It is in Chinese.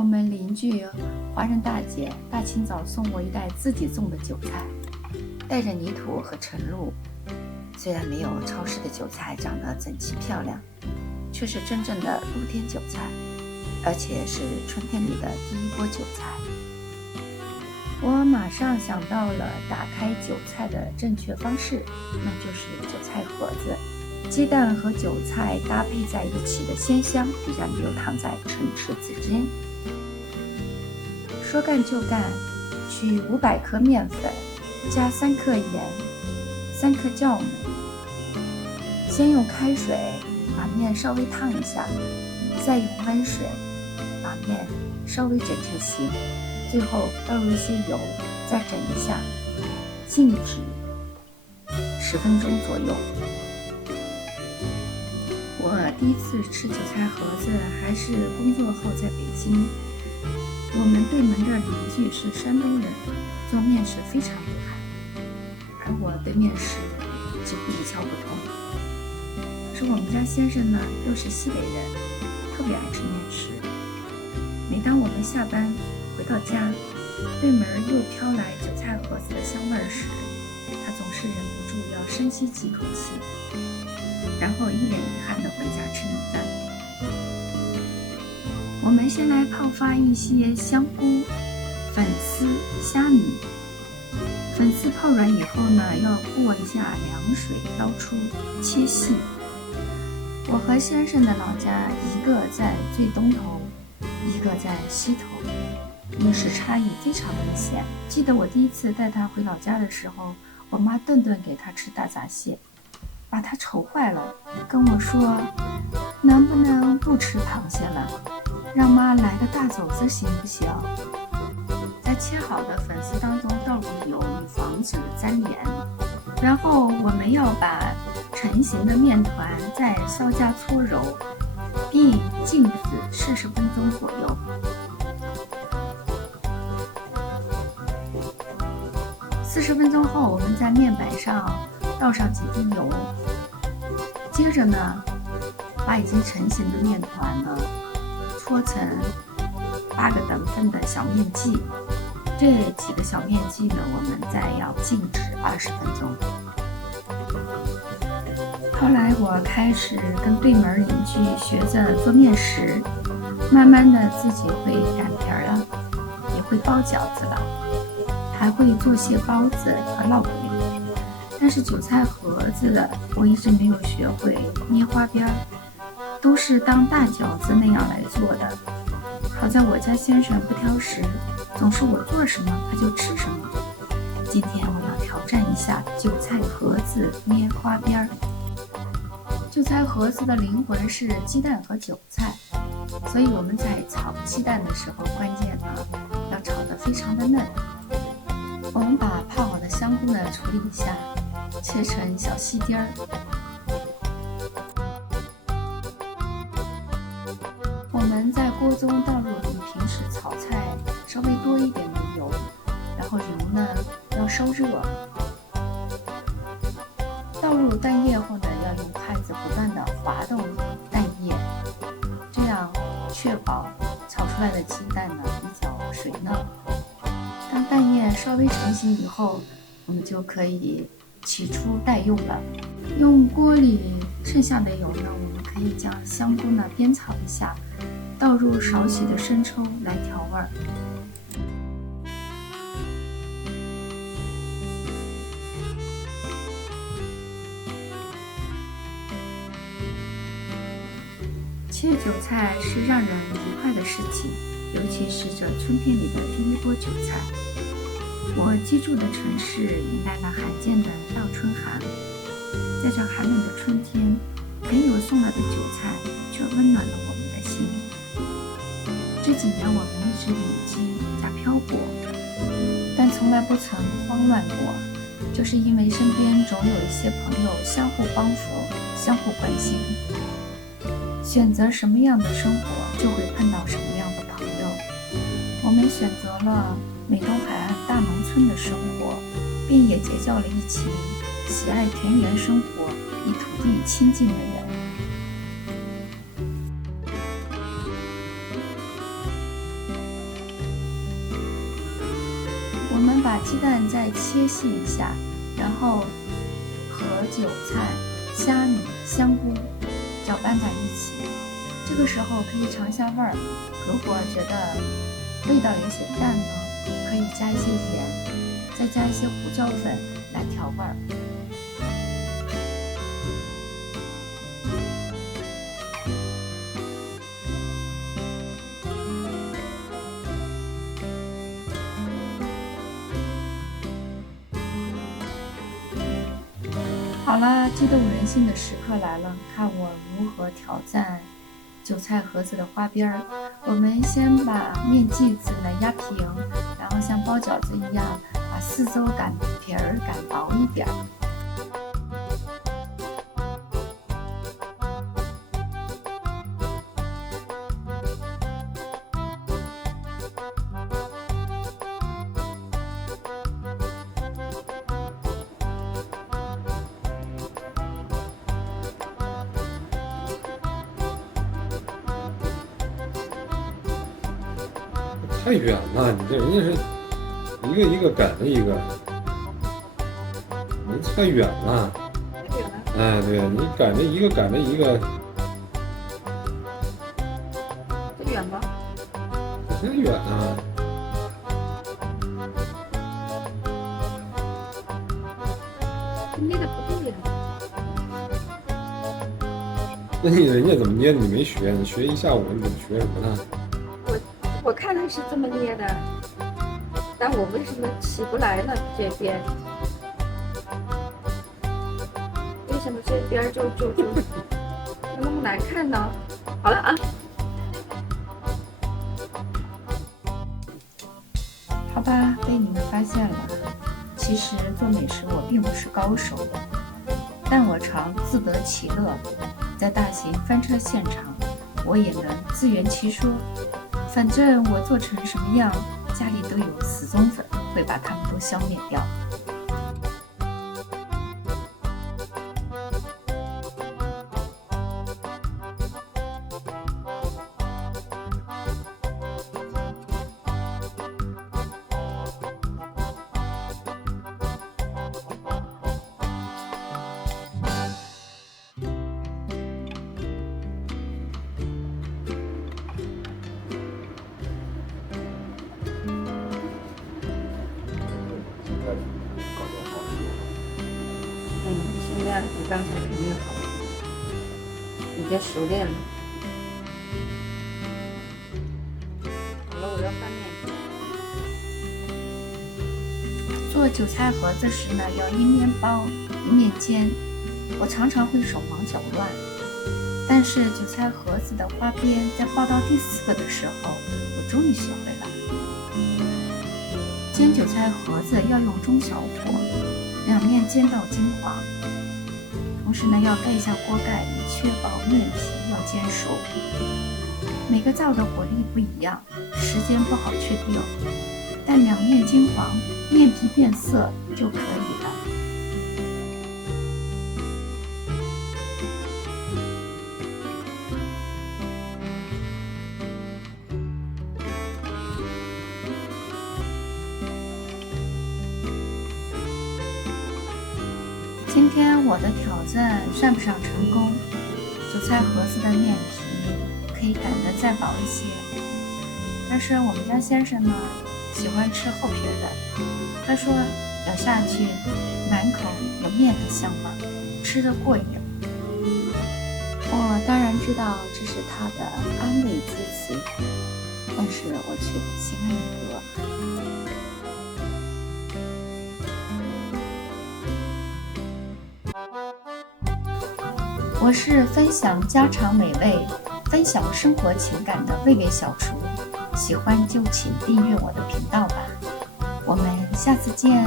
我们邻居华人大姐大清早送我一袋自己种的韭菜，带着泥土和晨露。虽然没有超市的韭菜长得整齐漂亮，却是真正的露天韭菜，而且是春天里的第一波韭菜。我马上想到了打开韭菜的正确方式，那就是韭菜盒子。鸡蛋和韭菜搭配在一起的鲜香必然流淌在唇齿之间。说干就干，取500克面粉，加3克盐，3克酵母。先用开水把面稍微烫一下，再用温水把面稍微整成型，最后倒入一些油，再整一下，静止10分钟左右。我第一次吃韭菜盒子还是工作后在北京，我们对门的邻居是山东人，做面食非常厉害，而我对面食几乎一窍不通。可是我们家先生呢，又是西北人，特别爱吃面食。每当我们下班回到家，对门又飘来韭菜盒子的香味时，他总是忍不住要深吸几口气，然后一脸遗憾地回家吃米饭。我们先来泡发一些香菇、粉丝、虾米。粉丝泡软以后呢，要过一下凉水，捞出切细。我和先生的老家一个在最东头，一个在西头，饮食差异非常明显。记得我第一次带他回老家的时候，我妈顿顿给他吃大闸蟹，把他愁坏了，跟我说能不能不吃螃蟹了，让妈来个大肘子行不行？在切好的粉丝当中倒入油，以防止粘连。然后我们要把成型的面团再稍加搓揉，并静止40分钟左右。40分钟后，我们在面板上倒上几滴油，接着呢，把已经成型的面团呢搓成8个等份的小面剂。这几个小面剂呢，我们再要静止20分钟。后来我开始跟对门邻居学着做面食，慢慢的自己会擀皮了，也会包饺子了，还会做些包子和烙饼。但是韭菜盒子的我一直没有学会捏花边，都是当大饺子那样来做的。好在我家先生不挑食，总是我做什么他就吃什么。今天我要挑战一下韭菜盒子捏花边。韭菜盒子的灵魂是鸡蛋和韭菜，所以我们在炒鸡蛋的时候，关键呢要炒得非常的嫩。我们把泡好的香菇呢处理一下，切成小细丁儿。我们在锅中倒入比平时炒菜稍微多一点的油，然后油呢要烧热。倒入蛋液后呢，要用筷子不断地滑动蛋液，这样确保炒出来的鸡蛋呢比较水嫩。当蛋液稍微成型以后，我们就可以起出待用了。用锅里剩下的油呢，我们可以将香菇呢煸炒一下，倒入少许的生抽来调味儿。切韭菜是让人愉快的事情，尤其是这春天里的第一波韭菜。我居住的城市迎来了罕见的倒春寒，在这寒冷的春天，朋友送来的韭菜却温暖了我们的心。这几年我们一直旅居加漂泊，但从来不曾慌乱过，就是因为身边总有一些朋友相互帮扶，相互关心。选择什么样的生活，就会碰到什么样的朋友。我们选择了美东海岸大农村的生活，并也结交了一群喜爱田园生活、与土地亲近的人。先把鸡蛋再切细一下，然后和韭菜、虾米、香菇搅拌在一起。这个时候可以尝一下味儿，如果觉得味道有些淡呢，可以加一些盐，再加一些胡椒粉来调味儿。好了，激动人心的时刻来了，看我如何挑战韭菜盒子的花边儿。我们先把面剂子呢压平，然后像包饺子一样，把四周擀皮儿擀薄一点。太远了，你这人家是一个一个擀的一个，你太远了。太远了。哎，对你擀着一个擀着一个，这远吗？太远啊。捏的不对呀。那你人家怎么捏的你没学？你学一下午你怎么学什么呢？我看的是这么捏的，但我为什么起不来了这边？为什么这边就那么难看呢？好了啊。好吧，被你们发现了。其实做美食我并不是高手，但我常自得其乐。在大型翻车现场，我也能自圆其说。反正我做成什么样，家里都有死忠粉，会把他们都消灭掉。现在比刚才肯定好，已经熟练了。好了，我要翻面。做韭菜盒子时呢，要一面包一面煎，我常常会手忙脚乱。但是韭菜盒子的花边在包到第4个的时候，我终于学会了。煎韭菜盒子要用中小火，两面煎到金黄。同时呢，要盖一下锅盖，以确保面皮要煎熟。每个灶的火力不一样，时间不好确定，但两面金黄，面皮变色就可以了。今天我的挑战算不上成功，韭菜盒子的面皮可以擀得再薄一些，但是我们家先生呢喜欢吃厚皮的，他说咬下去满口有面的香味，吃得过瘾。我当然知道这是他的安慰之词，但是我却心安理得。我是分享家常美味、分享生活情感的味味小厨，喜欢就请订阅我的频道吧。我们下次见。